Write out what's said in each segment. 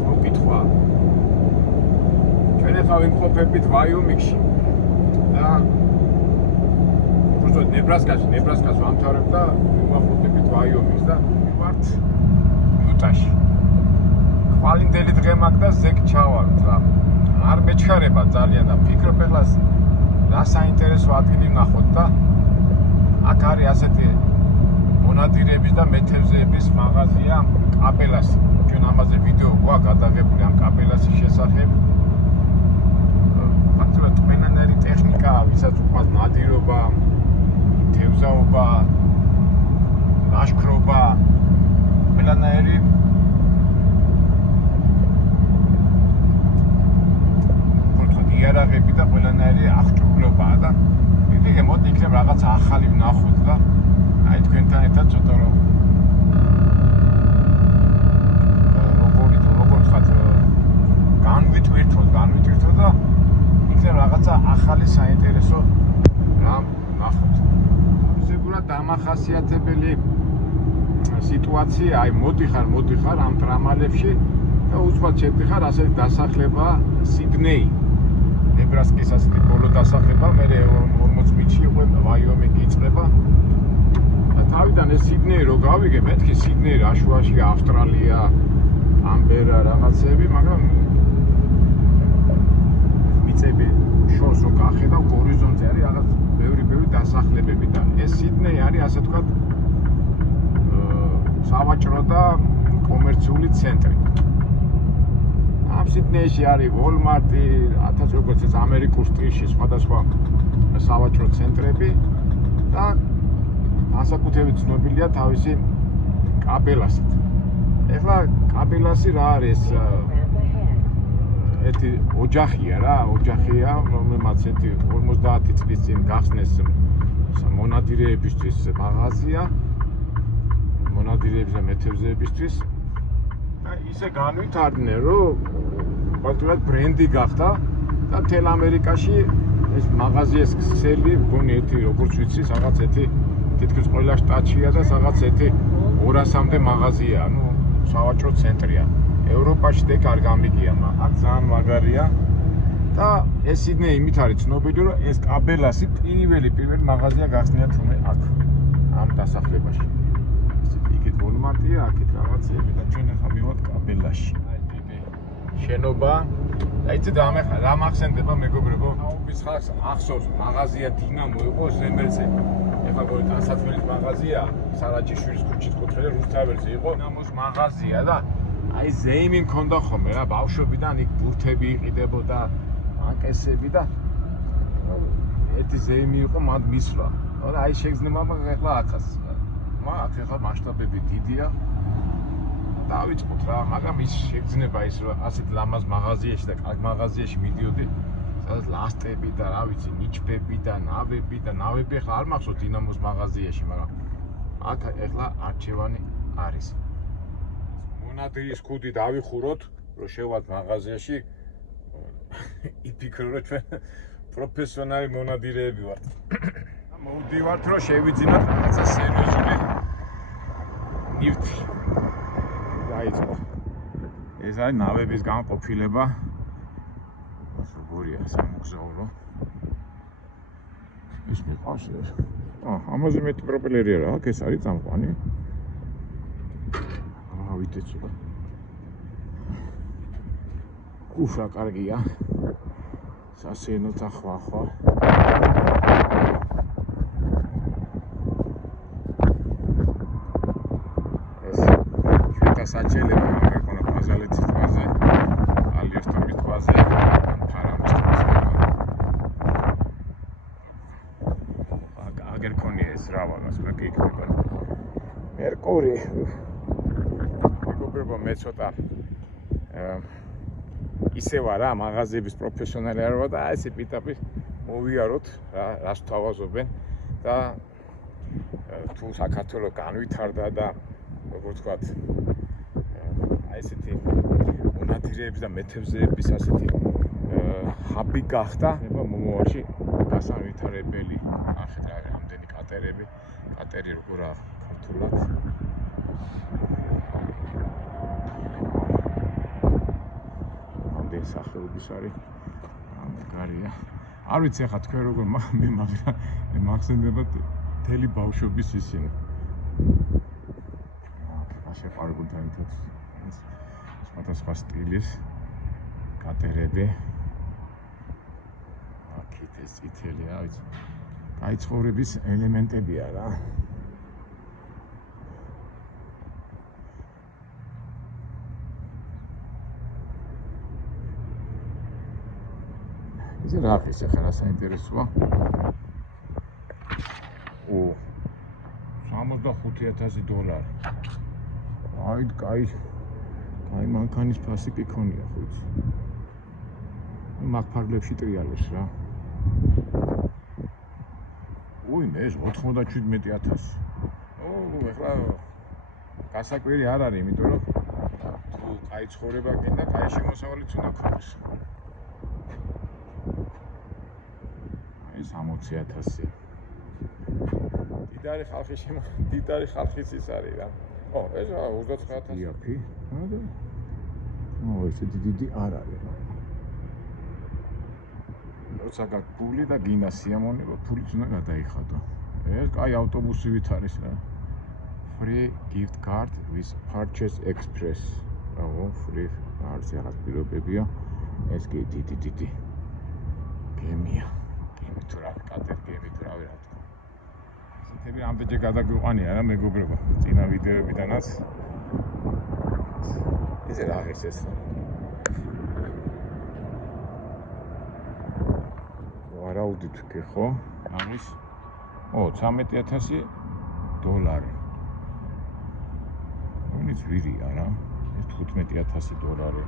მას მოკითხვა. ჩვენ ახლა ვიმყოფებით ვაიომინგში და უბრალოდ ნებრასკას ვამთავრებ და ვიმყოფებით ვაიომინგს და ვივართ იუტაში. ხვალინდელი დღე მაქვს და ზეგ ჩავალთ რა. არ მეჩქარება ძალიან და ფიქრობ ახლა რა საინტერესო ადგილი ვნახოთ და აქ არის ასეთი მონადირების და მეთევზეების მაღაზია კაპელასი. ჩვენ ამაზე ვიდეო გვაქვს გადაღებული ამ კაპელასის შესახებ. ფაქტობრივად ყველანაირი ტექნიკა, ვისაც უყვარს ნადირობა, თევზაობა, ლაშქრობა, ყველანაირი იარაღები და ყველანაირი აღჭურვილობაა და მივიღე მოდი იქნებ რაღაც ახალი ვნახოთ და აი თქვენთან ერთად ცოტა როგორ თქვა განვითვირთოთ და იქნებ რაღაცა ახალი საინტერესო რამ ვნახოთ. ისეგურად დამახასიათებელი სიტუაცია, აი მოდიხარ ამ ტრამალებში და უცბად შევდიხარ ასეთი დასახლება სიდნეი. ნებრასკის ასეთი ბოლო დასახლება, მე 40 მილში იყო ვაიომინგი იწყება. და თავიდან ეს სიდნეი რო გავიგე, მეთქი სიდნეი რაშუაში ავსტრალია, კამბერა რაღაცები, მაგრამ მიწები შორს რო გახედავ, ჰორიზონტზე არის რაღაც ბევრი დასახლებები და ეს სიდნეი არის ასე თქვა სავაჭრო და კომერციული ცენტრი. ამ სიდნეიში არის ვოლმარტი, როგორც ეს ამერიკულ სტილში სხვადასხვა სავაჭრო ცენტრები და განსაკუთრებით ცნობილია თავისი კაპელასით. ეხლა კაპელასი რა არის? ერთი ოჯახია, რომელმაც 50 წლის წინ გახსნეს მონადირეებისთვის მაღაზია, მონადირეების და მეთევზეებისთვის. და ისე განვითარდნენ, რომ ფაქტობრივად ბრენდი გახდა და მთელ ამერიკაში ეს მაღაზიას ქსელი მგონი ერთი როგორც ვიცი, რაღაც ერთი თითქმის ყველა შტატშია და რაღაც ერთი 200-მდე მაღაზია, სავაჭრო ცენტრია. ევროპაში ეგ არ გამიგია, აქ ძალიან მაგარია და ეს სიდნეი იმით არის ცნობილი, რომ ეს კაპელასი პირველი მაღაზია გახსნია თუნე აქ ამ დასახლებაში. იქით ვოლმარტია, აქეთ რაღაცები და ჩვენ ახლა მივად კაპელაში. შენობა და იცით რა მახსენდება მეგობრებო? ის ხალხს ახსოვს მაღაზია დინამო იყო ზემელზე. ეხლა გონი დასათველის მაღაზია, სარაჯიშვილის ქუჩის კუთხე რუსთაველზე იყო დინამოს მაღაზია და აი ზეიმი მქონდა ხოლმე რა ბავშვობიდან იქ ბურთები იყიდებოდა, ანკესები და ერთი ზეიმი იყო მად მისვლა. და აი შეგრძნება ახლა ახაც. აქ ახლა მასშტაბები დიდია. დავიწყოთ რა, მაგრამ ის შეგრძნება ის რომ ასეთ ლამაზ მაღაზიაში და კარგ მაღაზიაში მიდიოდი, სადაც ლასტები და რა ვიცი, ნიჩბები და ნავები ახლა არ მახსოვს დინამოს მაღაზიაში, მაგრამ აქ ახლა არჩევანი არის. მონადირის ქუდი დავიხუროთ, რომ შევალთ მაღაზიაში, იფიქრო რომ ჩვენ პროფესიონალი მონადირეები ვართ. მოვდივართ რომ შევიძინოთ რაღაცა სერიოზული ნივთი. დაიწყო. ეს არის ნავების განყოფილება. როგორია სამოგზაურო. ის მიყავს ეს. ამაზე მეტი პროპელერია რა, აქ ეს არის წამყვანი. ვიტეცო და. კუშა კარგია. სასენოთა ხვა. საჩელები მეკონა პაზალეთის ტბაზე, ალიოსტომის ტბაზე, ფარამის ტბაზე. აგერ ქონია ეს რავაგას, მაგ იქნება. მერკური. მეგობრებო, მე ცოტა ისე ვარ რა, მაღაზიების პროფესიონალი არ ვარ და ესე პიტაპი მოვიაროთ რა, რას თავაზობენ და თუ საქართველოს განვითარდა და როგორ ვთქვათ ესეთი მონადირეების და მეთევზეების ასეთი ჰაბი გახდა, მომავალში გასავითარებელი. ახეთ რა რამდენი კატერი როგორა ქართულად. სახეობის არის. მაგარია. არ ვიცი ახლა თქვენ როგორ მე მახსენდება მთელი ბავშვობის ისინი. შეყარებული დაინტერესებს. სხვადასხვა სტილის კატერები. აქეთ ეს წითელია, ვიცი. აი ცხოვრების ელემენტებია რა. ეს რა არის ახლა რა საინტერესოა? 65,000 დოლარი. აი მანქანის ფასი კი ქონია ხო იცი. მაგ-ფარგლებში ტრიალებს რა. ეს 97,000. ეხლა გასაკვირი არ არის, იმიტომ რომ თუ კაი ცხოვრება გინდა, კაი შემოსავალიც უნდა ქონდეს. აი 60,000. დიდარი ხალხის ის არის რა. ეს რა 29,000. იაფი. ესე დიდი არ არის. როცა გაქვს ფული და გინდა სიამოვნება, ფულიც უნდა გადაიხადო. ეს კაი ავტობუსივით არის რა. Free gift card with Purchase Express. free არის რაღაც პირობებია. ეს კი დიდი. გემია. გემი თუ რა კატერ გემი თუ რა ვერა თქო. ესეთები ამდენჯერ გადაგვიყვანია რა მეგობრებო. წინა ვიდეოებიდანაც. ესე რა არის ეს? ვარაუდით კი ხო? არის 13,000 დოლარი. ის ვირია რა. ეს 15,000 დოლარი.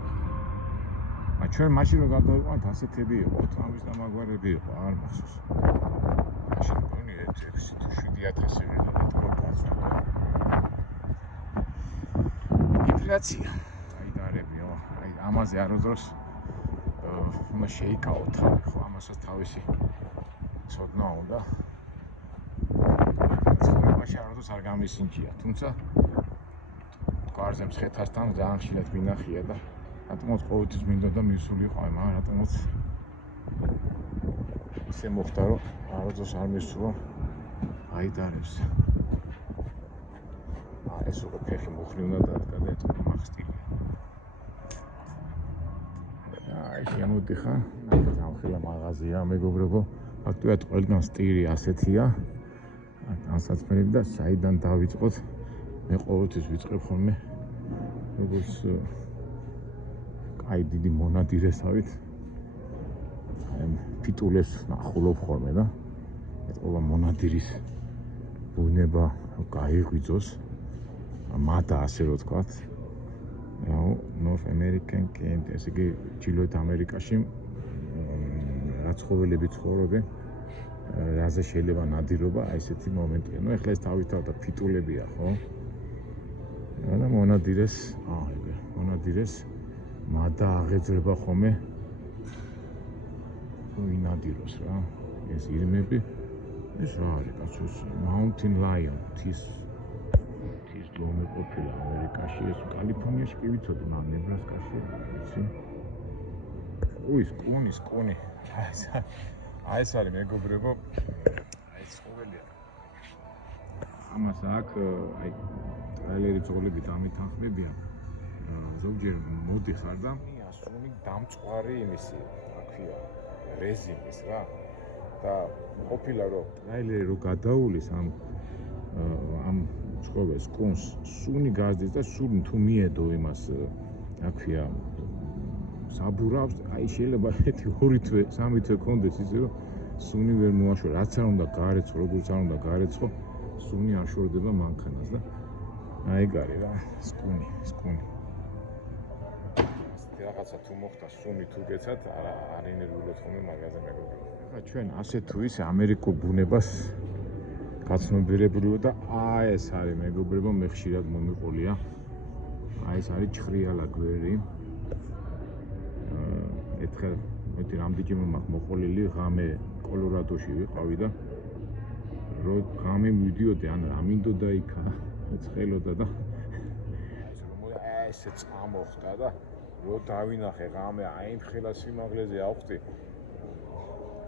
ჩვენ მაშინ რომ გადავიყვანთ ასეთები იყო, 80 და მაგვარები იყო, არ მახსოვს. მაშინ გონი 6 თუ 7,000 მეტყო გასვლა. ინფლაცია. აი დარებიო. აი ამაზე აროდროს უნდა შეიკავო თავი, ხო, ამასაც თავისი ცოდნა უნდა. მაშინ აროდროს არ გამისინჯია, თუმცა გარზე მცხეთასთან ძალიან ხშირად მინახია და რატომაც ყოველთვის მინდოდა მისულიყო, მაგრამ რატომაც ისე მოხდა, რომ აროდროს არ მისულა აიდარებს. ეს უკვე ფეხი მუხლი უნდა დადგა მაგსტილი. აი შემოდიხა, გამხილა მაღაზია მეგობრებო. ფაქტობრივად ყველგან სტილი ასეთია. განსაცმელები და საიდან დავიწყოთ? მე ყოველთვის ვიწყებ ხოლმე როგორც აი დიდი მონადირესავით ფიტულეს ნახულობ ხოლმე და ეტყობა მონადირის ბუნება გაიღვიძოს მადა ასე რო თქვათ North American Candy ესე იგი ჩრდილოეთ ამერიკაში რაც ცხოველები ცხოვრობენ რაზე შეიძლება ნადირობა აი ესეთი მომენტია. ეხლა ეს თავისთავად ფიტულებია ხო? და მონადირეს მადა აღეძრება ხოლმე ინადიროს რა. ეს ირმები ეს რა არის კაცოს Mountain Lion თის ლომი ყოფილა ამერიკაში, ეს კალიფორნიაში კი ვიცოდი, მაგრამ ნებრასკაში ვიცი. სკუნი. აი ეს არის მეგობრებო. აი ცხოველია. ამას აქ აი ტრეილერი ძღოლებით ამითანხმებიან. ზოგჯერ მოდიხარ და სუნი დამწვარი იმისი, აქვია, რეზინის რა. და ყოფილა რომ ტრეილერი რო გადაულის ამ ცხოველს კუნს სუნი გაზდის და სუნი თუ მიედო იმას აქვია საბურავს, აი შეიძლება ერთი 2 თვე, 3 თვე კონდეს ისე რომ სუნი ვერ მოაშორ, რაც არ უნდა გაარეცხო, როგორც არ უნდა გაარეცხო, სუნი არ შორდება მანქანას და აი გარი რა, სკუნი. რაღაცა თუ მოხდა სუნი თუ გეცათ, არ ინერვიულოთ ხოლმე მაგაზე მეგობრებო. ახლა ჩვენ ასე თუ ისე ამერიკულ ბუნებას გაცნობიერებულიო და ეს არის მეგობრებო, მე ხშირად მომიყოლია. ეს არის ჩხრიალა გვერი. ერთხელ მეტი რამდენჯერმე მაქვს მოყოლილი, ღამე კოლორადოში ვიყავი და რო ღამე მივიდიოდი, ან ამინდოდა იქა, ცხელოდა და ესე წამოხდა და რო დავინახე ღამე აი იმ ხელა სიმაღლეზე ავხდი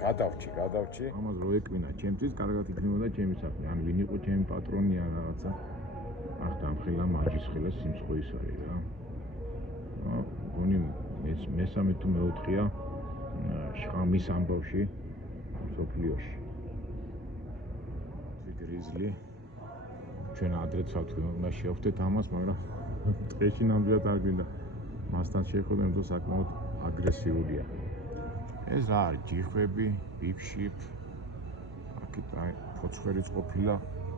გადავჭი ამას რო ეკმინა ჩემთვის კარგად იქნებოდა ჩემი საქმე ან ვინ იყო ჩემი პატრონი ან რაღაცა ახ და ამ ხელა მაჯის ხელა სიმსხვეის არის რა გონი მესამე თუ მეოთხეა შხამის ამბავში სოფლიოში გრიზლი ჩვენ ადრე ცალთ უნდა შევხვდეთ ამას მაგრამ დღეში ნამდვილად არ გვინდა მასთან შეხვდეთ რომ საკმაოდ აგრესიულია ეს რა არის ჯიხვები ბიფშიპ აქეთ აი ფოცხვერიც ყოფილა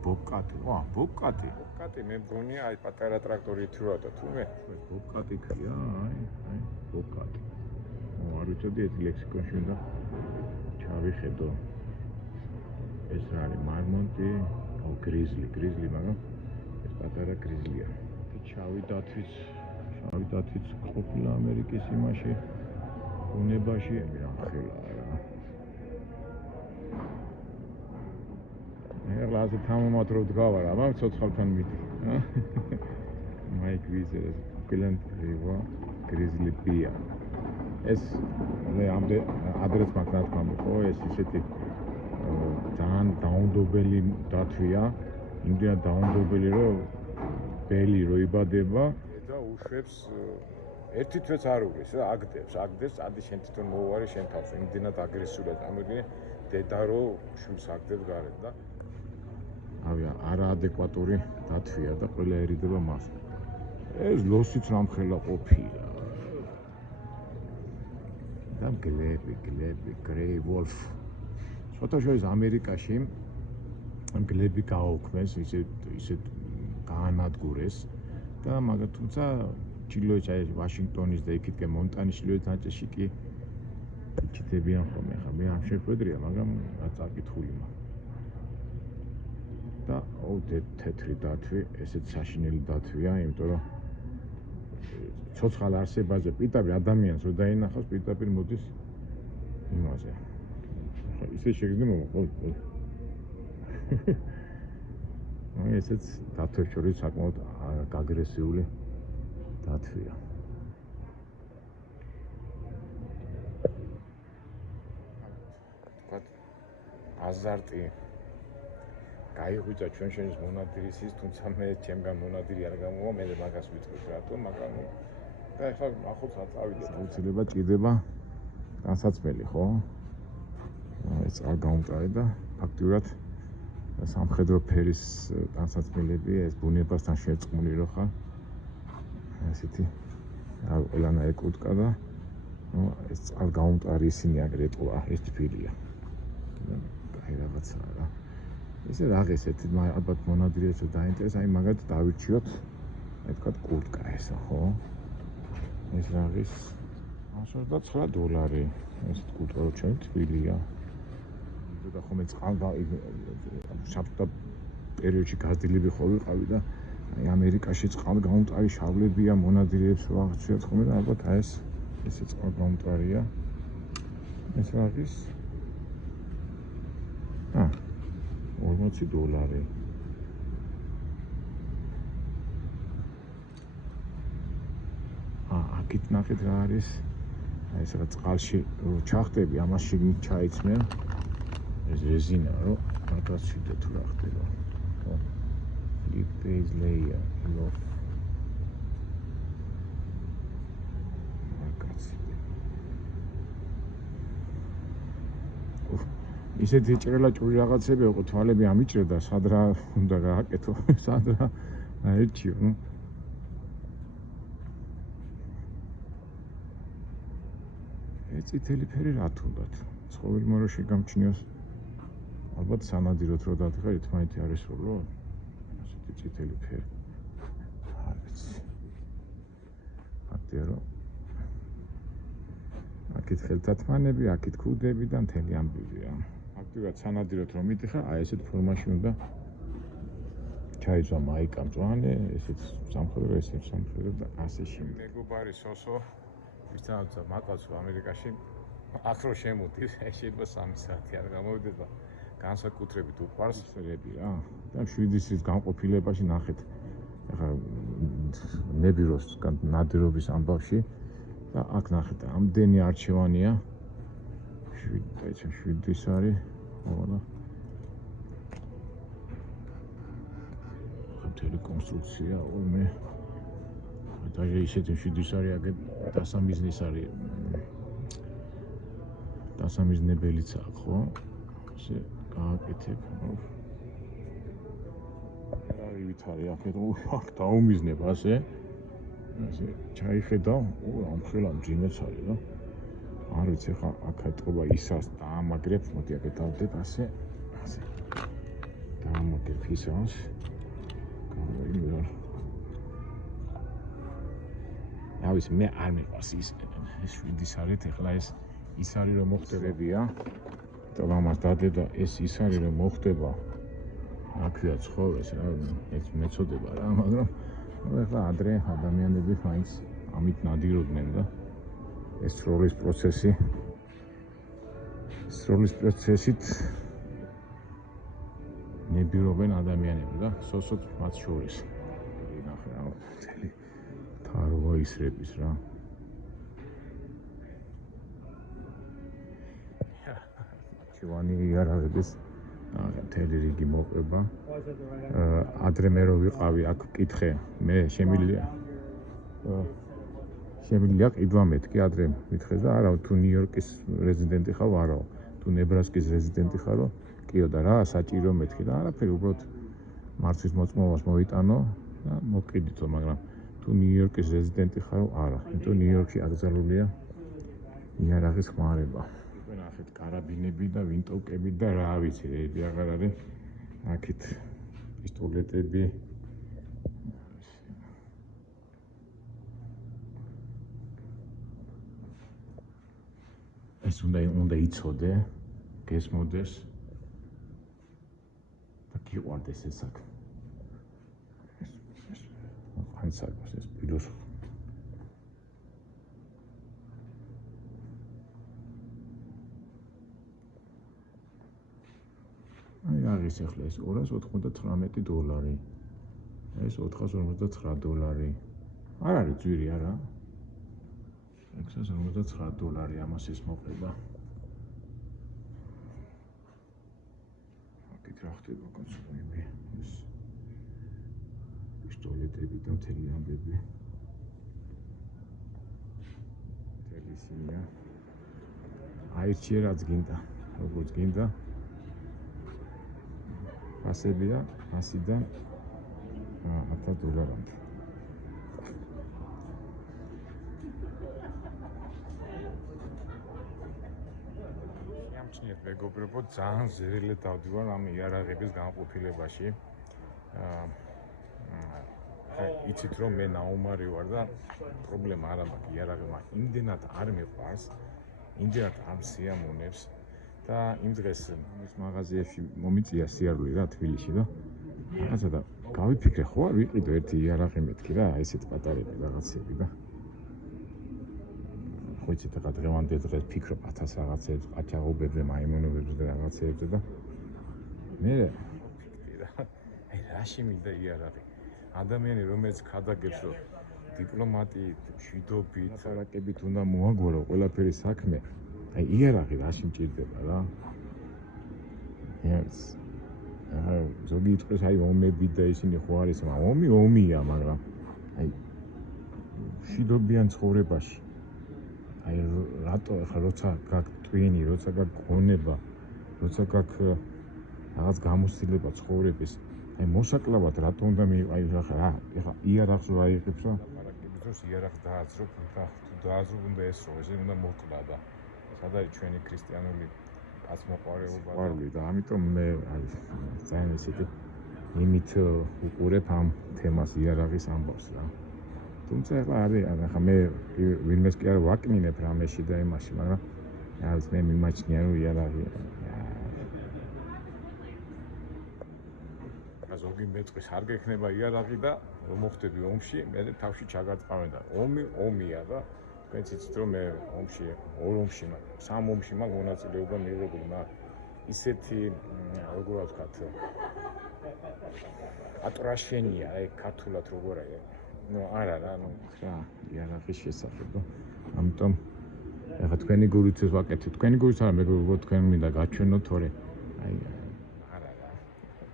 ბობკატი მე მგონია აი პატარა ტრაქტორი თვროდა თუმე ბობკატი ქვია აი ბობკატი არ ვიცოდი ეს ლექსიკონში უნდა ჩავიხედო ეს რა არის მარმონტი გრიზლი მაგრამ ეს პატარა გრიზლია შავი დათვიც ყოფილა ამერიკის იმაში ბუნებაში რა ხელაა რა ეხლა ასე თამამად რო დგავარ აბა ცოცხალთან მიდი მაიკ ვიზერს გლენტრივა გრიზლი პია ეს მე ადრეს მაგათ თქვა ხო ეს ისეთი ძალიან დაუნდობელი დათვია იმდენად დაუნდობელი რომ ბელი რო იბადება და უშვებს ერთი თვეც არ უგეს რა აგდებს ადი შენ თვითონ მოუვარი შენ თავს იმდენად აგრესიულად ამოიგინე დედა რო შვილს აგდებს გარეთ და ავია არაადეკვატური დათვია და ყველა ერიდება მას ეს ლოსიც რამხელა ყოფილა და გლები გრეი ვოლფ ცოტა შორის ამერიკაში გლები გააუქმეს ისეთ გაანადგურეს და მაგრამ თუმცა ჩილოეჩ აი ვაშინგტონის და იქითკენ მონტანის ჩილოეთ ნაჭეში კი ჩიტებიან ხოლმე ხა მე ამ შეხვედრია მაგრამ რაც აკითხული მაქვს და თეთრი დათვი ესეც საშინელი დათვია იმიტომ რომ ცოცხალ არსებაზე პირდაპირ ადამიანს რო დაინახავს პირდაპირ მოდის იმაზე ხა ისე შეგრძნე ხო ესეც დათვებს შორის საკმაოდ აგრესიული დათვია თქვა აზარტი გაიღვიძა ჩვენ შენის მონადირისის თუმცა მე ჩემგან მონადირი არ გამოვა მე მაგას ვიტყვი რატო მაგრამ და ეხლა ახლა წავიდეთ აუცილებლად ჭირდება განსაცმელი ხო ეს არ გაუმტარი და ფაქტიურად სამხედრო ფერის განსაცმელები ეს ბუნებასთან შეწყმული რო ხარ ასეთი ყველანა ეკუტკა და ეს არ გაუმტარი ისინი აგრეთვე ეს თბილია აი რაღაცაა რა ესე რაღაცეთ ალბათ მონადირეებს დაინტერესა აი მაგათ დავირჩიოთ აი თქვა კურტკა ესა ხო ეს რაღაც $129 ეს კურტკა რო ჩვენ თბილია და ხომ საბჭოთა პერიოდში გაზრდილები ხო ვიყავი და აი ამერიკაში წყალგაუმტარი შავლებია მონადირეებს რო აღწევთ ხომ და ალბათ აი ესე წყალგაუმტარია ეს არის $40 აქეთ ნახეთ რა არის აი ეს რა წყალში რო ჩახტები ამას შიგნით ჩაიცმე ეს რეზინა რო მაგაციდე თუ რა ხდება ხო flip base layer off მაგაციდე ისეთი ჭრელაჭური რაღაცები იყო თვალები ამიჭრდა სად რა უნდა გააკეთო სად რა აერჩიო ნუ ეს წითელი ფერი რა თუნდაც ცხოველი მორო შეგამჩნიოს ალბათ სანადიროთ რო დადიხარ ერთმანეთი არის რო ასეთი წითელი ფერი არ ვიცი აქტია რომ აქეთ ხელთათმანები აქეთ ქუდები და მთელი ამბავია აქტიურად სანადიროთ რომ მიდიხარ აი ესეთ ფორმაში უნდა ჩაიძვა მაიკა მწვანე ესეც სამხედრო ესეც სამხედრო და ასე შემდეგ მეგობარი სოსო ვისაც მაკაც ამერიკაში აქ რო შემოდის შეიძლება 3 საათი არ გამოვიდეს და განსაკუთრებით უყვარს ფერები რა და 7 წლის განყოფილებაში ნახეთ ახლა ნებიროს ნადირობის ამბავში და აქ ნახეთ, ამდენი არჩევანია. 7-ის არის, ხოლმე. მთელი კონსტრუქცია, ორმე. ეტაჟი ისეთი 7-ის არის, აგერ დასამიზნეს არის. დასამიზნებელიცაა, ხო? ესე გააკეთებ. რა ვითარი აქ დაუმიზნებ ასე. ასე ჩაიხედავ, ამ ხელა მძიმეც არის რა. არ ვიცი ხა აქ ეტყობა ისას დაამაგრებ, მოდი აქ დავდებ ასე. ასე. დაამაგრებ ისას. გამოვიდა. რა ვიცი, მე არ მიყვარს ის 7-ის არის, ეხლა ეს ის არის რომ მოხდებია. და ამას დადედა ეს ის არის რომ მოხდება. აქია ცხოველს რა, ეს მეწოდება რა, მაგრამ ეხლა ადრე ადამიანები მაინც ამით ნადირობდნენ და ეს სროლის პროცესით ნებირობენ ადამიანები და სოსოდ მათ შორის. ნახე რა, მთელი თარვა ისრების რა. ჩივანი იარაღების მთელი რიგი მოყვება. ადრე მე რო ვიყავი აქ ვკითხე, მე შემიძლია ყიდვა მეთქი ადრე ვითხე და არა თუ ნიუ-იორკის რეზიდენტი ხარ, არა თუ ნებრასკის რეზიდენტი ხარო, კიო და რა საჭირო მეთქი და არაფერი, უბრალოდ მარცხის მოწმობას მოვიტანო და მოვყიდითო, მაგრამ თუ ნიუ-იორკის რეზიდენტი ხარო, არა, იმიტომ ნიუ-იორკში აკრძალულია იარაღის ხმარება. ნახეთ კარაბინები და ვინტოვკები და რა ვიცი, რეები აღარ არის. აქეთ პისტოლეტები. ეს უნდა იცოდე, გესმოდეს და გიყვარდეს ეს აქ. ეს ხანსაკოს ეს ფილოსოფია. აი არის ახლა ეს $299. ეს $459. არ არის ძვირი არა? $659 ამას ეს მოყვება. აქეთ რა ხდება კონსოლები? ეს პისტოლეტები და მთელი ამბები. მთელი ისინია. აირჩიე რაც გინდა, როგორც გინდა. ასებია 100-დან $1000-მდე. ამჩნიეთ მეგობრებო, ძალიან ზერილად დავდივარ ამ იარაღების განყოფილებაში. იცით რომ მე ნაუმარი ვარ და პრობლემა არა მაქვს იარაღმა იმდენად არ მიყვარს, იმდენად არ სიამოვნებს. და იმ დღეს ის მაღაზიაში მომიწია სიარული რა თბილისში და რაღაცა და გავიფიქრე ხო არ ვიყიდო ერთი იარაღი მეთქი რა ესეთ პატარები რაღაცები და ხო იცით რა დღევანდელ დღეს ფიქრობ 1000 რაღაცებს ყაჩაღობებზე მაიმუნობებზე და რაღაცებზე და მე ვფიქრე რა აი რაში მინდა იარაღი ადამიანი რომელიც ქადაგებს რომ დიპლომატიით, მშვიდობით, სარაკებით უნდა მოაგვარო ყველაფერი საქმე აი იარაღი რაში მჭირდება რა ეს ზოგი იტყვის აი ომები და ისინი ხო არის მაგრამ ომია მაგრამ აი მშვიდობიან ცხოვრებაში აი რატო ახლა როცა გაგტვინი როცა გაგონება როცა გაგ რაღაც გამოცდილება ცხოვრების აი მოსაკლავად რატო უნდა აი ახლა იარაღს რა იღებს რა ლაპარაკებს დროს იარაღს დააძრობ და დააძრობ უნდა ესრო ესე უნდა მოკლა და სად არის ჩვენი ქრისტიანული კაცმოყვარეობა და ამიტომ მე არის ძალიან ისეთი იმით უყურებ ამ თემას იარაღის ამბავს რა თუმცა ახლა ახლა მე ვინმეს კი არ ვაკნინებ რამეში და იმაში მაგრამ რაც მე მიმაჩნია რომ იარაღი ზოგი მეტყვის არ გექნება იარაღი და რომ მოხდები ომში მე თავში ჩაგარწყავენ და ომია და თქვენც იცით რომ მე ომში ორ ომში მაგრამ სამ ომში მაგ მონაწილეობა მიიღებული მაგრამ ისეთი როგორ ვთქვათ ატრაშენია აი ქართულად როგორ არის ნუ არა რა ნუ რა იარაღის შესახებ ამიტომ ეხლა თქვენი გულით ვაკეთებ. თქვენი გულით არა, მეგობრებო, თქვენ მინდა გაჩვენოთ, თორე აი არა,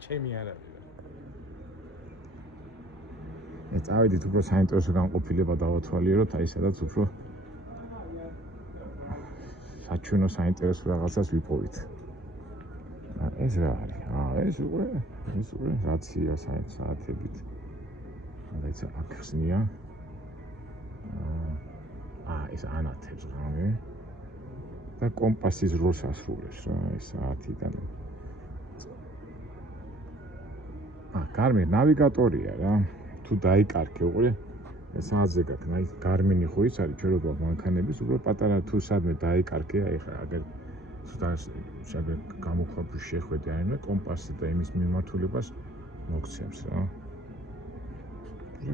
ჩემი არ არის. წავედით უფრო საინტერესო განყოფილება დავათვალიეროთ, აი სადაც უფრო საჩვენო საინტერესო რაღაცას ვიპოვით. ეს რა არის? ეს უკვე რაცია საათებით. დაიცა აქ ხსნია. ეს ანათებს ღამე და კომპასის როლს ასრულებს რა, ეს საათიდან. Garmin ნავიგატორია რა. თუ დაიკარგე უკვე საათზე გაქვს, აი Garmin-ი ხო ის არის, ჩვენ რო გვაქვს მანქანების, უფრო პატარა თუ სადმე დაიკარგე, აი ხა აგერ შეგე გამოქვაბულში შეხვედე აიმე კომპასი და იმის მიმართულებას მოგცემს რა.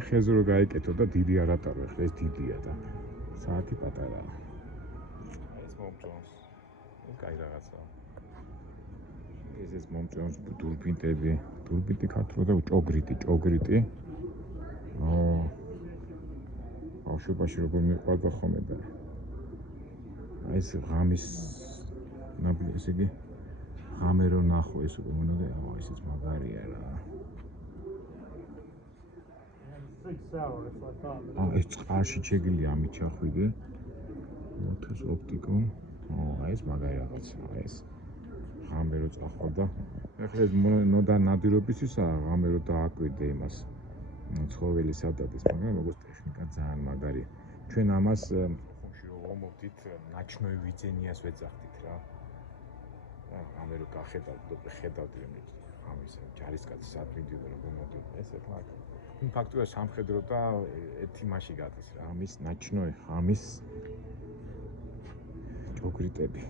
ხეზე რო გაიკეთო და დიდი არ ატარო, ხა ეს დიდია და საათი პატარაა. ეს მომწონს. ეს კაი რაღაცაა. ეს მომწონს დურბინტები, დურბინტი ქართულად და ჭოგრიტი. ბავშვობაში როგორ მიყვარდა ხოლმე და აი ეს ღამის ნაბიჯი, ესე იგი ღამე რო ნახო ეს უკვე მონადე, ესეც მაგარია რა. ეს წყალში შეგილი ამით ჩახვიდე. მოთეს ოპტიკო. აი ეს მაგარი რაღაცაა, ეს ღამე რო წახვდა. ეხლა ეს ნოდა ნადირობის ისაა, ღამე რო დააკვირდე იმას. ცხოველი სადადეს, მაგრამ როგორც ტექნიკა ძალიან მაგარია. ჩვენ ამას ხომში რო ვამოვდით, ნაჩნოი ვიძენიას ვეძახდით რა. ღამე რო გახედავთ და ხედავთ ამის ჯარისკაცი სად მიდიოდა როგორ მოდიოდა. ეს ეხლა ფაქტია სამხედრო და ერთი მასში გადის რა. ამის ნაჩნოი, ამის ჭოგრიტები.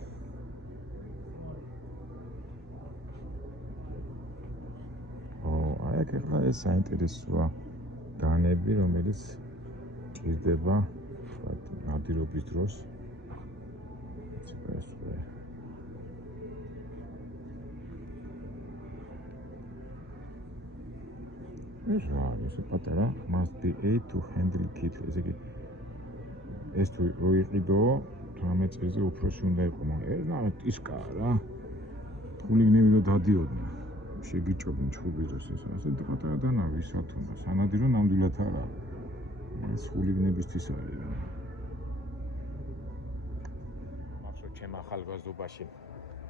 აი ეხლა ეს საინტერესოა. განები, რომელიც ჭირდება ნადირობის დროს. ეს რა არის? პატარა must be 8 to handle kit. ესე იგი ეს თუ რო იყიდო 18 წელზე უფროსი უნდა იყო, მაგრამ ეს რა ტისკაა რა. ფულიგნები რო დადიოდნენ. შეგიჭობდნენ ჩხუბის დროს ეს ასე და პატარა დანა ვისაც უნდა სანადირო ნამდვილად არა. ეს ფულიგნებისთვის არის რა. მახსოვს ჩემ ახალგაზრდობაში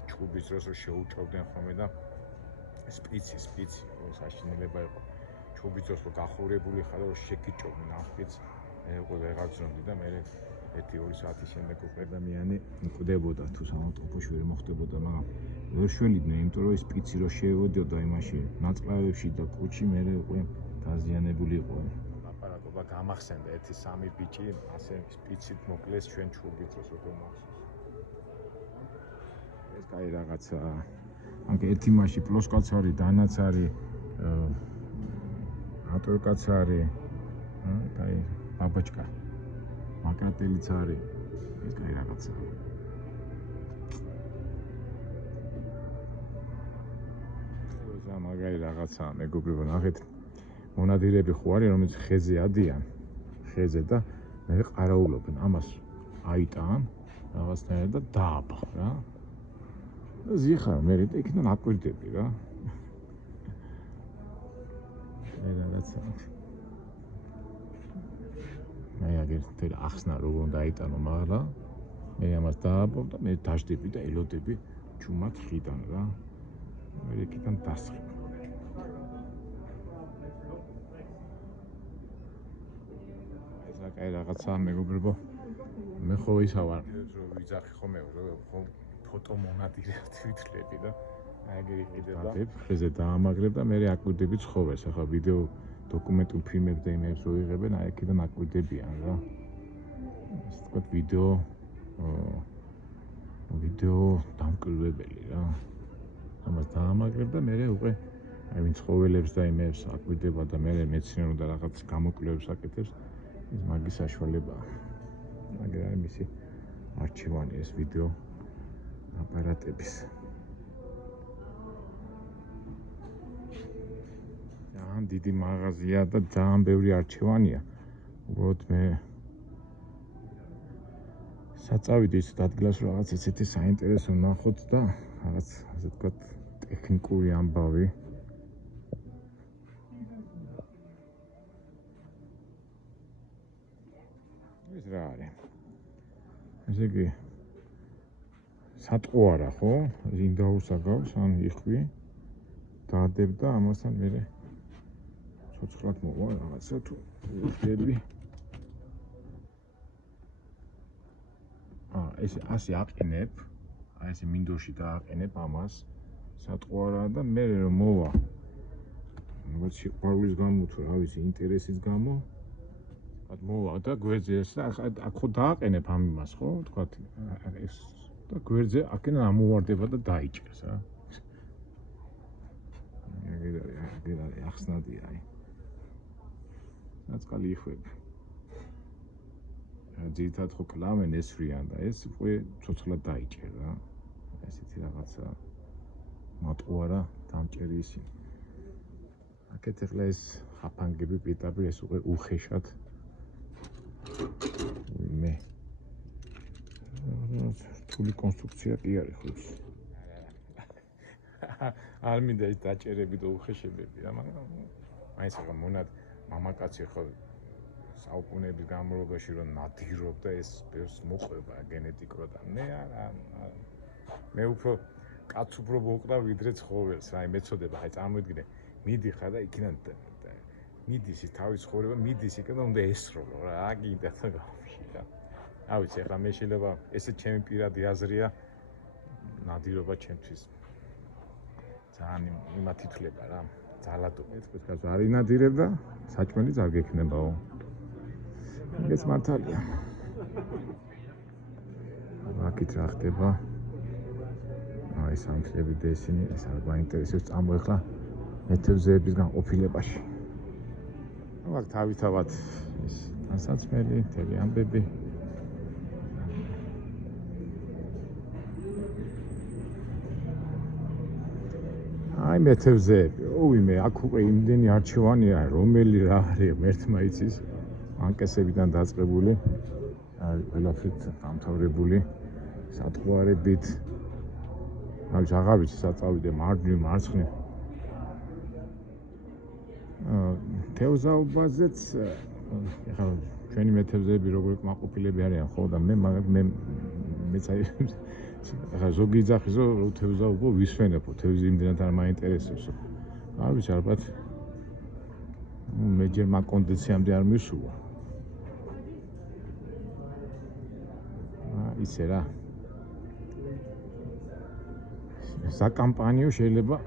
ჩხუბის დროს რო შეუჭობდნენ ხოლმე და სპიცი საშინელება იყო. ჩხუბის დროს რო გახურებული ხარ და შეგიჭობდნენ ამ სპიცს, მე უკვე ვეღარ ძონდი და მე 1-2 საათის შემდეგ უკვე ადამიანი მკვდებოდა თუ სამავტოფოში ვერ მოხდებოდა, მაგრამ ვერ შველიდნენ, იმიტომ რომ ეს სპიცი რო შეევედოდა იმაში ნაწყავებში და კუჩი მე უკვე დაზიანებული იყო. ლაპარაკობა გამახსენდა 1-3 ბიჭი ასე სპიცით მოკლეს ჩვენ ჩხუბის დროს როგორ მახსოვს. ეს კაი რაღაცაა. ანუ ერთი მასში პლოსკაც არის, დანაც არის, ატორკაც არის. კაი ბაბაჩკა. მაკრატელიც არის. ეს კაი რაღაცაა. მაგარი რაღაცაა, მეგობრებო, ნახეთ. მონადირები ხო არის, რომელიც ხეზე ადიან, ხეზე და მე ყარაულობენ, ამას აიტან რაღაცნაირად და დააბა რა. ზიხარ მე იქიდან აკვირდები რა. მე რაღაცაა. მე აგერ თელ ახსნა როგორ უნდა აიტანო, მაგრამ მე ამას დააბავ და მე დაждები და ელოდები ჩუმად ხიდან რა. მე იქიდან დასწრებ. აი რაღაცა მეგობრებო, მე ხო ისა ვარ, რომ ვიძახი ხოლმე, რომ ფოტო მონადირეებს ვითვლები და აგერი ყიდება. ხეზე დაამაგრებ და მე აკვირდები ცხოველს, ახლა ვიდეო დოკუმენტურ ფილმებს და იმებს რო იღებენ, აი აქედან აკვირდებიან რა. ეს თქვა ვიდეო დამკვლევებელი რა. ამას დაამაგრებ და მე უკვე აი ვინ ცხოველებს და იმებს აკვირდება და მე მეცნიერულ და რაღაც გამოკვლევებს აკეთებს. ეს მაგის საშუალებაა. მაგრამ არის მისი არჩევანი ეს ვიდეო აპარატების. ძალიან დიდი მაღაზია და ძალიან ბევრი არჩევანია. უბრალოდ მე საწავიდე ის დადგლას რაღაც ესეთი საინტერესო ნახოთ და რაღაც ასე ვთქვათ ტექნიკური ამბავი. ეს რა არის? ესე იგი სატყო არა ხო? ჟინდაურს აგავს ან იხვი დაადებ და ამასთან მე ცოცხლად მოვა რაღაცა თუ ვიხდები. ეს ასე აყინებ, აი ესე მინდოში დააყინებ ამას სატყო არა და მე რომ მოვა რაღაც სიყვარულის გამო თუ რა ვიცი ინტერესის გამო ვთქვათ მოვა და გვერდზე ეს აქ ხო დააყენებ ამ იმას ხო ვთქვათ ეს და გვერდზე აქედან ამოვარდება და დაიჭერს რა ეგ ახსნადია აი ნაწყალი იხვები ძირითადად ხო კლავენ ესვრიან და ეს უკვე ცოცხლად დაიჭერ რა ესეთი რაღაცა მატყო არა დამჭერი ისინი აქეთ ახლა ეს ხაფანგები პირდაპირ ეს უკვე უხეშად მე რთული კონსტრუქცია კი არის ხო ის არ მინდა ის დაჭერები და უხეშებები რა მაგრამ მაინც ახლა მონად მამაკაცი ხო საუკუნეების განმავლობაში რომ ნადირობდა ეს ბევრს მოყვება გენეტიკურად მე არა მე უფრო კაც უფრო მოყვდა ვიდრე ცხოველს რა მეწოდება აი წარმოიდგინე მიდიხარ და იქიდან მიდის ის თავის ცხოვრება მიდის იქ და უნდა ესროლო რა გინდა და გავში რა რა ვიცი ახლა მე შეიძლება ესე ჩემი პირადი აზრია ნადირობა ჩემთვის ძალიან იმათ ითვლება რა ძალადობა ეს კაცო არ ინადირებ და საჭმელი არ გექნებაო ეს მართალია აქეთ რა ხდება აი სამშლები და ისინი ეს არ გაინტერესებს წამოეხლა მეთევზეების განყოფილებაში აქ თავისთავად ეს განსაცმელი თელი ამბები აი მეთევზეები ოიმე აქ უკვე იმდენი არჩევანია რომელი რა არის მერთმა იცის ანკესებიდან დაწყებული არის ყველაფრით დამთავრებული სატყუარებით აი აღარ ვიცი საწავიდე მარჯვნივ მარცხნივ თევზაობაზეც ეხლა ჩვენი მეთევზეები როგორ კმაყოფილები არიან ხო და მეც აი ეხლა ზოგი იძახის რომ თევზაობო ვისვენებო თევზი იმდენად არ მაინტერესებსო არ ვიცი ალბათ მე ჯერ მაგ კონდიციამდე არ მისულა ისე რა საკამპანიო შეიძლება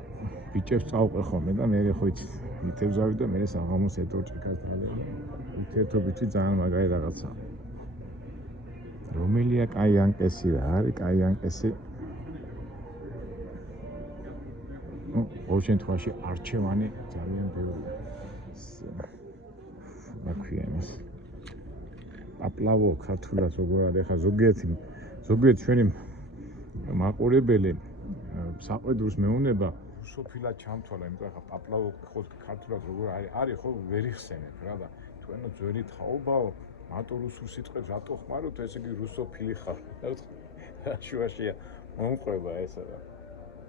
ბიჭებს წავყვე ხოლმე და მე ხო იცი ითევზავი და მე საღამოს ეტორჭიკას დალევი უთერთობითი ძალიან მაგარი რაღაცა რომელია კაი ანკესი რა არის კაი ანკესი ყოველ შემთხვევაში არჩევანი ძალიან ბევრი მაქვია იმას აპლავო ქართულად როგორ არის ახლა ზოგიერთი ჩვენი მაყურებელი საყვედურს მეუნება სოფილად ჩამთვალა იმიტომ ახლა პაპლავო ხო ქართულად როგორ არის ხო ვერ იხსენებ რა და თქვენო ძველი თაობაო მარტო რუსულ სიტყვებს რატო ხმარობთ ესე იგი რუსოფილი ხარ რა შუაშია მომყვება ესა და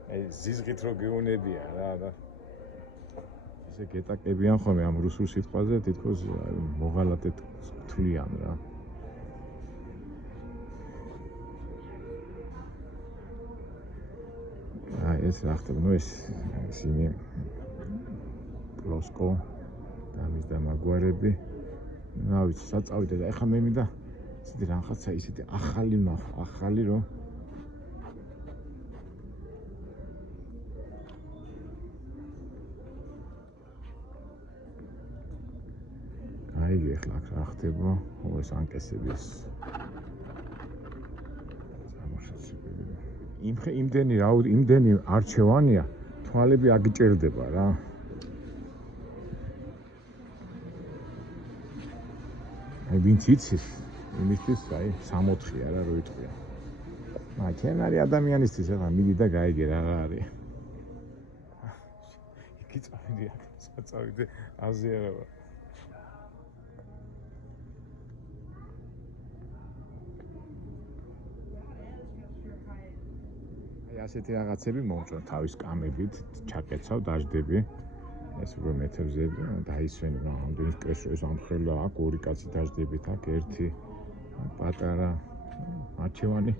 აი ზიზღით რო გეუნებია რა და ესე გეტაკებიან ხოლმე ამ რუსულ სიტყვაზე თითქოს მოღალატედ თვლიან რა ეს რა ხდება ნუ ეს ისინი პლოსკო და მის და მაგვარები რა ვიცი საწავიდე და ეხლა მე მინდა ისეთი რაღაცა ისეთი ახალი ნახო ახალი რომ აი ეხლა რა ხდება ეს ანკესების იმდენი არჩევანია თვალები აგიჭერდება რა აი ვინც იცის იმისთვის აი 64 არა რო იტყვია მაგრამ ჩემ არის ადამიანისთვის ახლა მიდი და გაიგე რა არის იქ წავიდი აქ საწავიდე აზიარება ასეთი რაღაცები მომწონს თავის კამებით, ჩაკეცავ, დაждები. ეს უფრო მეთევზე დაისვენ რამდენი კრესოს ამხელა, აქ ორი კაცი დაждებით, აქ ერთი პატარა არჩევანი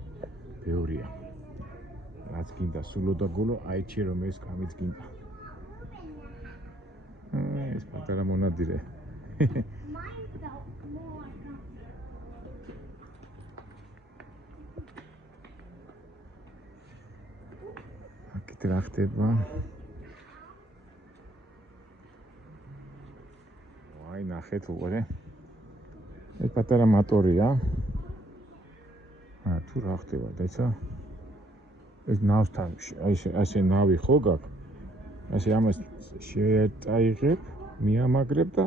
ბევრია. რაც გინდა სულო და გულო, აიჩი რომ ეს კამიც გინდა. ეს პატარა მონადირე. აქეთ რა ხდება? აი ნახეთ უყურე. ეს პატარა მოტორია. თუ რა ხდება, დაიცა? ეს ნავთან, ასე ნავი ხო გაქვს? ასე ამას შეეწაიღებ, მიამაგრებ და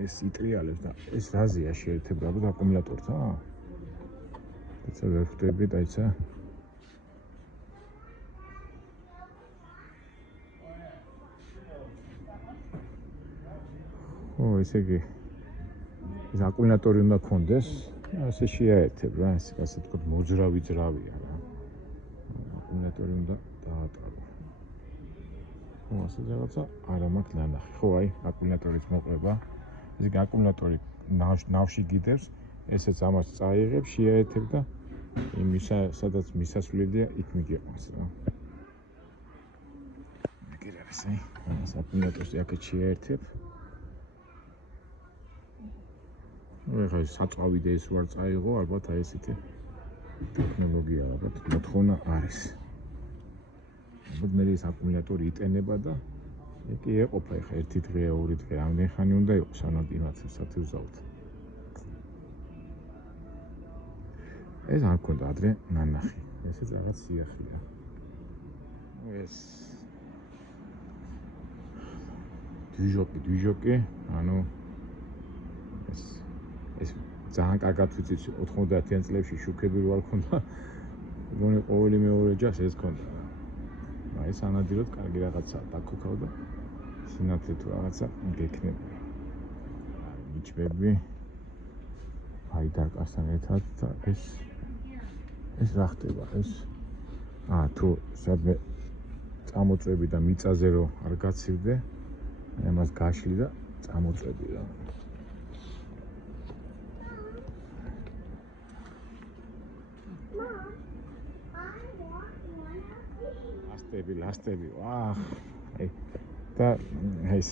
ეს იტრიალებს და ეს რაზეა შეერთება აკუმულატორთან? დაიცა ვერ ხვდები, დაიცა? ესე იგი ეს აკუმულატორი უნდა გქონდეს, ასე შეაერთებ რა, ასე თქო მოძრავი ძრავია რა. აკუმულატორი უნდა დაატყო. ასე რაღაცა არა მაქვს ნანახი. ხო, აი, აკუმულატორის მოყვება. ესე იგი აკუმულატორი ნავში გიდევს, ესეც ამას წაიღებ, შეაერთებ და იმისა, სადაც მისასვლელია, იქ მიგიყვანს რა. მეგერა ეს აი, ეს აკუმულატორს აქეთ შეაერთებ. ეხლა საწავი და ეს ვარ წაიღო, ალბათ აი ესეთი ტექნოლოგია ალბათ მოთხოვნა არის. ალბათ მე ეს აკუმულატორი იტენება და კი ეყოფა ეხლა ერთი დღე, ორი დღე, რამდენი ხანი უნდა იყოს სანამ იმათ სათევზაოდ. ეს არ ქონდა ადრე ნანახი. ესეც რაღაც სიახლეა. ეს დიჟოკი, ანუ ეს ძალიან კარგად ვიცი 90-იან წლებში შუქები რო არ ქონდა. მგონი ყოველი მეორე ჯას ეს ქონდა. აი სანადიროდ კარგი რაღაცა დაქოქავ და სინათლე თუ რაღაცა გექნება. მიჭმები. აი დაკასთან ერთად და ეს რა ხდება ეს? თუ სადმე წამოწვევი და მიწაზე რო არ გაცივდე, ამას გაშლი და წამოწვევი რა. ლასტები, ვაჰ, აი და ეს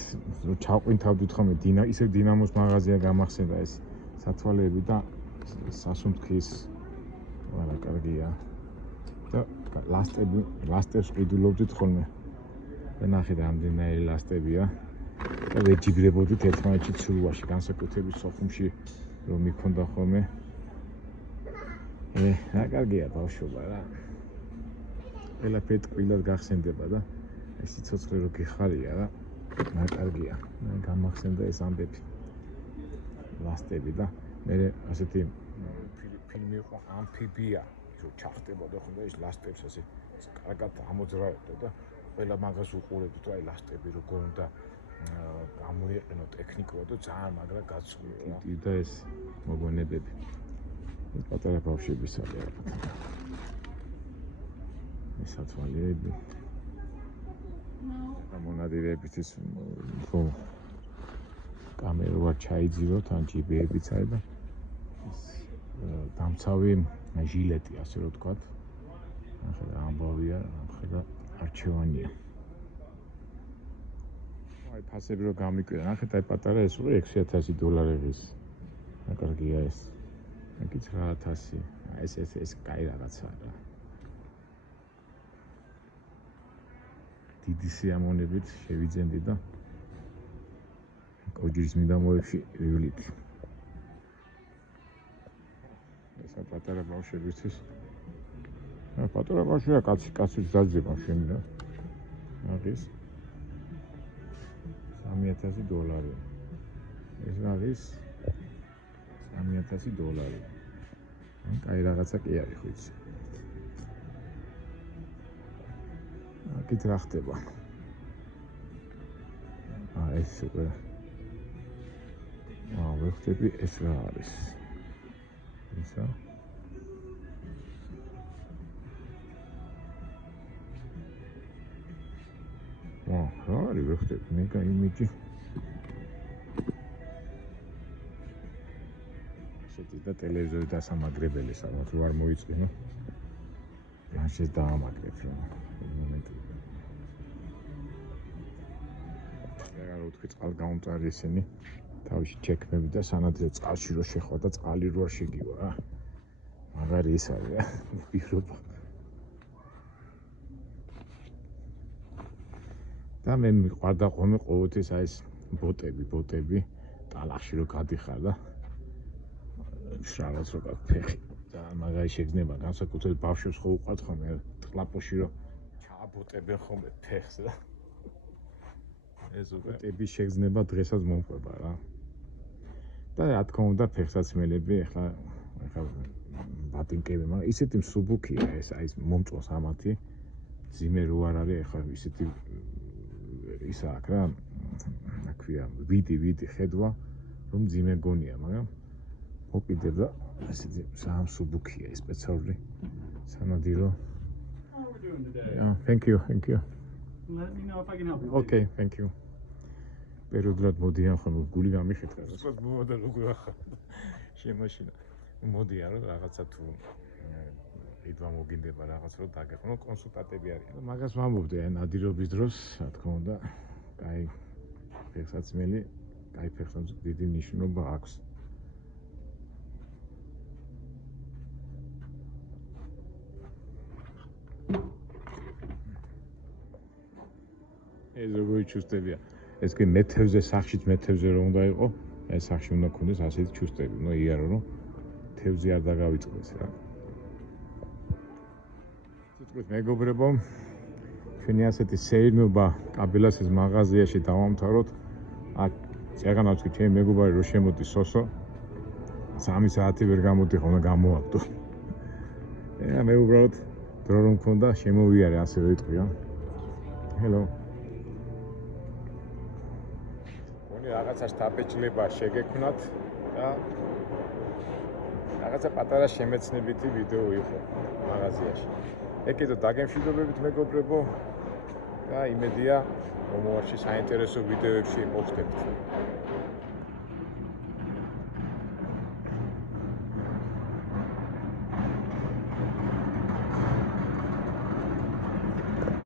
ჩაყვინთავდით ხოლმე ისე დინამოს მაღაზია გამახსენდა ეს სათვალეები და სასუნთქის ვარა კარგია და ლასტებს ყიდულობდით ხოლმე და ნახეთ რამდენიერი ლასტებია და ვეჯიბრებოდით ერთმანეთში ცურვაში განსაკუთრებით სოხუმში რომ მიქონდა ხოლმე რა კარგია ბავშვობა რა ყველაფერი ტკბილად გახსენდება და ეს სიცოცხლე რო გიხარია რა რა კარგია გამახსენდა ეს ამბები ლასტები და მე ასეთი ფილმი იყო ამფიბია რო ჩახდებოდა ხოლმე ეს ლასტებს ასე კარგად ამოძრავებდა და ყველა მაგას უყურებდით აი ლასტები როგორ უნდა გამოიყენო ტექნიკურად და ძალიან მაგრა გაცვლილი და ეს მოგონებები ეს პატარა ბავშვებისა და ეს სათვალეები მონადირეებით ის ხო კამერა ვარ ჩაიძირო თან ჯიბეებიც არის და ეს დამცავი ჟილეტი ასე რომ ვთქვათ ახლა ამბავია ახლა არჩევანია აი ფასები რო გამიკვირა ნახეთ აი პატარა ეს უკვე $6,000 რა კარგია ეს აქ 9,000 ეს კაი რაღაცაა რა დიდი სიამონებით შევიძენდი და კოჯის მიდამოებში რივლით ესა პატარა ბავშვებისთვის პატარა ბავშვია კაცი დაძება შენ და არის $3,000 ეს არის $3,000 კაი რაღაცა კი არის ხო იცი აქეთ რა ხდება ეს უკვე ვერ ხვდები ეს რა არის ისა რა არის ვერ ხდები მეგა იმიჯი ესეთი და ტელევიზორი დასამაგრებელი სადაც რო არ მოიწვინო პლანშეტს დაამაგრებ რა მომენტი რა ვთქვი წყალგამომწარი ისინი თავში ჩექმები და სანადირო წყალში რო შეხვა და წყალი რო არ შეგივა რა მაგარი ის არის რა პირობა და მე მიყვარდა ხოლმე ყოველთვის აი ეს ბოტები ტალახში რო გადიხარ და შრალაც რო გაქვს ფეხი და მაგარი შეგრძნება განსაკუთრებით ბავშვებს ხო უყვართ ხოლმე ტყლაპოში რო ჩააბოტებენ ხოლმე ფეხს და ეს ბოტების შეგრძნება დღესაც მომყვება რა და რა თქმა უნდა ფეხსაცმელები ახლა ბატინკები მაგრამ ისეთი მსუბუქია ეს აი მომწონს ამათი ძიმე რო არ არის ახლა ისეთი ის აქვს რა აქვია ვიდი ხედვა რომ ძიმე გონია მაგრამ მოკიდებ და ესეთი სამსუბუქია ეს სპეციალური სანადირო thank you Let me know if I can help you. okay thank you პერიოდულად მოდიან ხოლმე გული გამიხეთქა რა მოდა როგორ ახლა შემაშინა მოდიან რომ რაღაცა თუ იდვა მოგინდება რაღაც რო დაგეხმო კონსულტანტები არიან მაგას ვამბობდი აი ნადირობის დროს რა თქმა უნდა კაი ფეხსაცმელი კაი ფეხსაცმელი დიდი ნიშნობა აქვს ეს როგორი ჩუსტებია ეს კი მეთევზე სახშიც მეთევზე რომ უნდა იყო ეს სახში უნდა ქონდეს ასეთი ჩუსტები ნუ იარო რომ თევზი არ დაგავიწყდეს რა თითქოს მეგობრებო ჩვენი ასეთი სეირნობა კაბილასის მაღაზიაში დავამთავროთ აქ წეგანა ვთქვი ჩემი მეგობარი რო შემოდის სოსო 3 საათი ვერ გამოდიხო უნდა გამოავდო მე უბრალოდ დრო რომ მქონდა შემოვიარე ასე რომ იტყვი რა hello რაღაცას დაბეჭლება შეგექმნათ და რაღაცა პატარა შემეცნებითი ვიდეო იყო მაღაზიაში. ეკეთო დაგემშვიდობებით მეგობრებო და იმედია მომავალში საინტერესო ვიდეოებში მოვხდებით.